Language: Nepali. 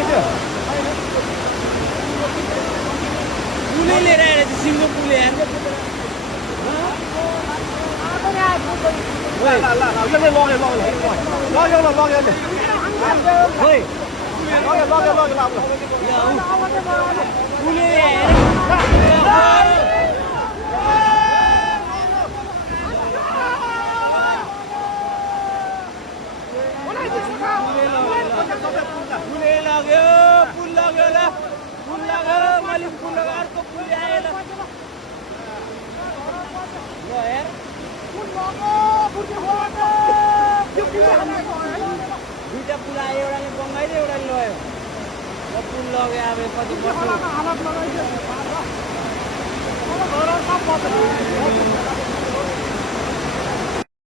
त्यो पुलै लिएर आएर चाहिँ सिङ्गो पुल यार दुईटा पुल आयो एउटाले बङ्गाइदियो एउटाले लयो पुल लग्यो अब कति वर्ष